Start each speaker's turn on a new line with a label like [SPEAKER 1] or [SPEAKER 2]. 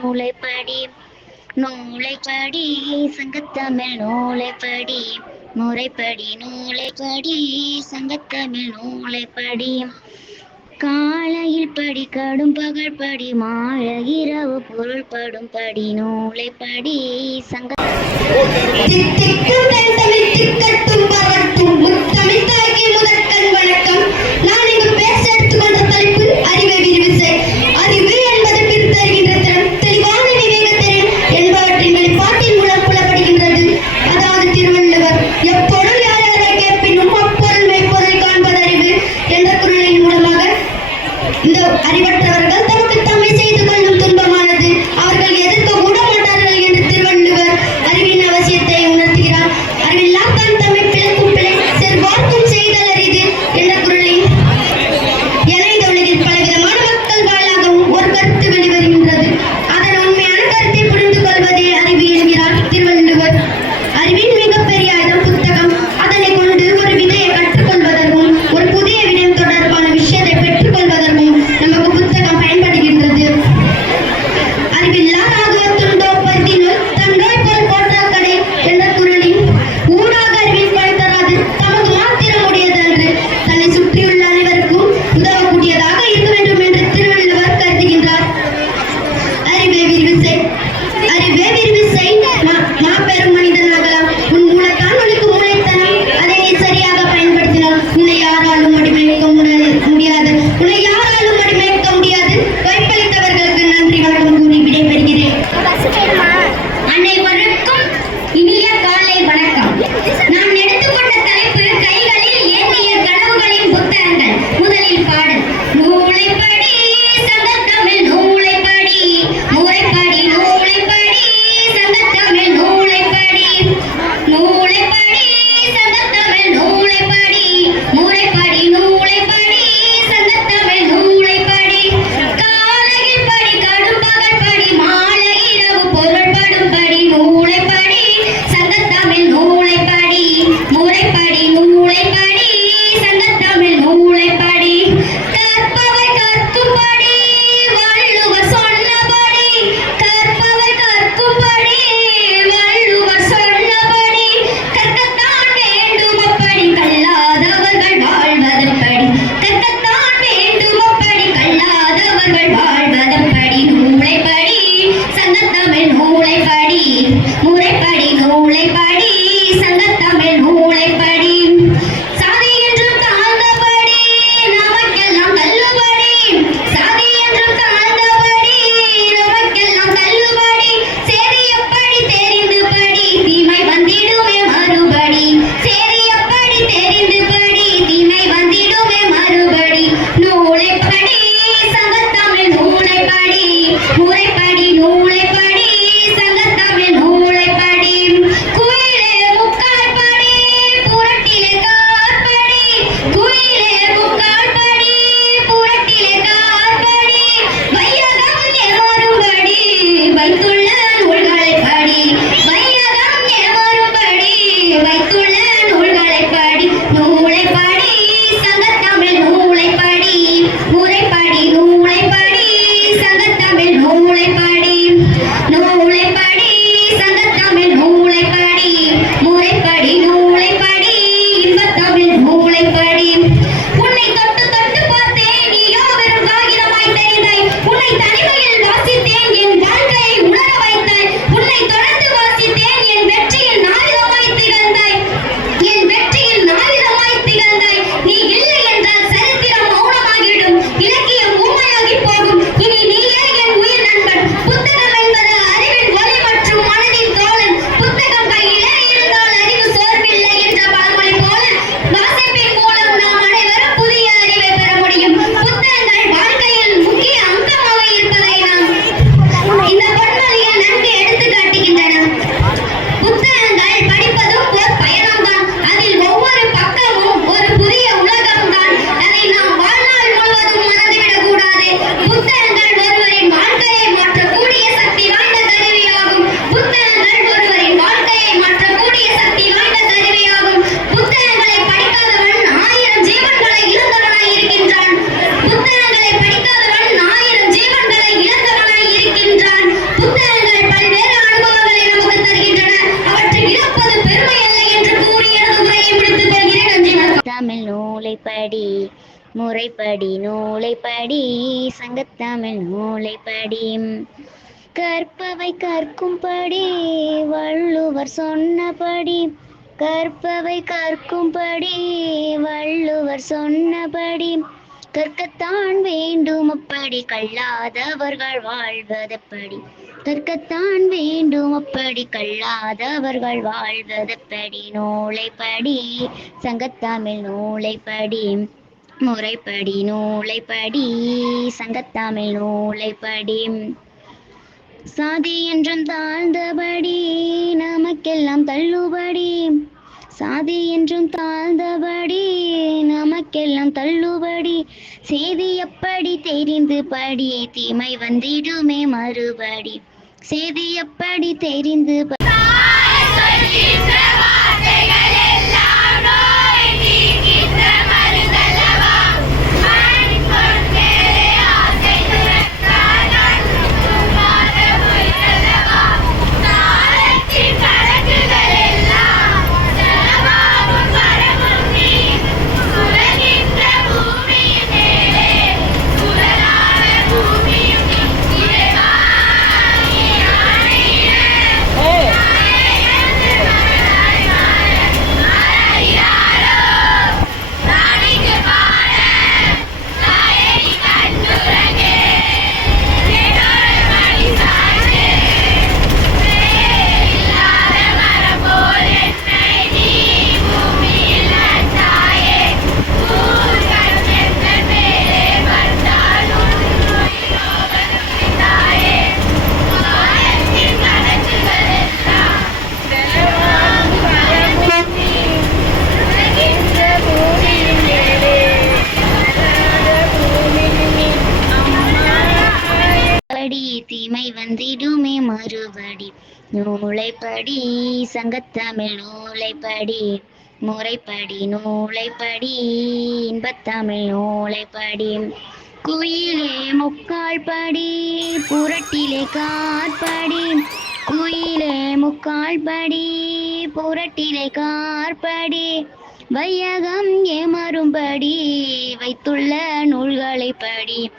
[SPEAKER 1] நூலைப்படி நூலைப்படி சங்கத்தமிழ் நூலைப்படி முறைப்படி நூலைப்படி சங்கத்தமிழ் நூலைப்படி காலையில் படி கடும் பகல் படி மாலை இரவு பொருள் படும் படி நூலை படி சங்க
[SPEAKER 2] வணக்கம் நான் இங்கு பேச எடுத்துக்கொண்ட தலைப்பு அறிவை விரிவு Thank you. படி முறைப்படி நூலைப்படி சங்கத்தமிழ்
[SPEAKER 1] நூலைப்படி. கற்பவை கற்கும்படி வள்ளுவர் சொன்னபடி. கற்பவை கற்கும்படி வள்ளுவர் சொன்னபடி. கற்கத்தான் வேண்டும் அப்படி கல்லாதவர்கள் வாழ்வதப்படி? கற்கத்தான் வேண்டும் அப்படி கல்லாதவர்கள் வாழ்வதப்படி? நூலை படி சங்கத்தமிழ் நூலை படி முறைப்படி நூலை படி சங்கத்தமிழ் நூலை படி சாதி என்றும் தாழ்ந்தபடி நமக்கெல்லாம் தள்ளுபடி. சாதி என்றும் தாழ்ந்தபடி நமக்கெல்லாம் தள்ளுபடி. செய்தி எப்படி தெரிந்து படி? தீமை வந்திடுமே மறுபடி. செய்தி எப்படி தெரிந்து தீமை வந்திடுமே மறுபடி. நூலைப்படி சங்கத்தமிழ் நூலைப்படி முறைப்படி நூலைப்படி இன்பத்தமிழ் நூலைப்படி. குயிலே முக்கால் படி புரட்டிலே காற்படி. குயிலே முக்கால் படி புரட்டிலே காற்படி. வையகம் ஏமாறும்படி வைத்துள்ள நூல்களை படி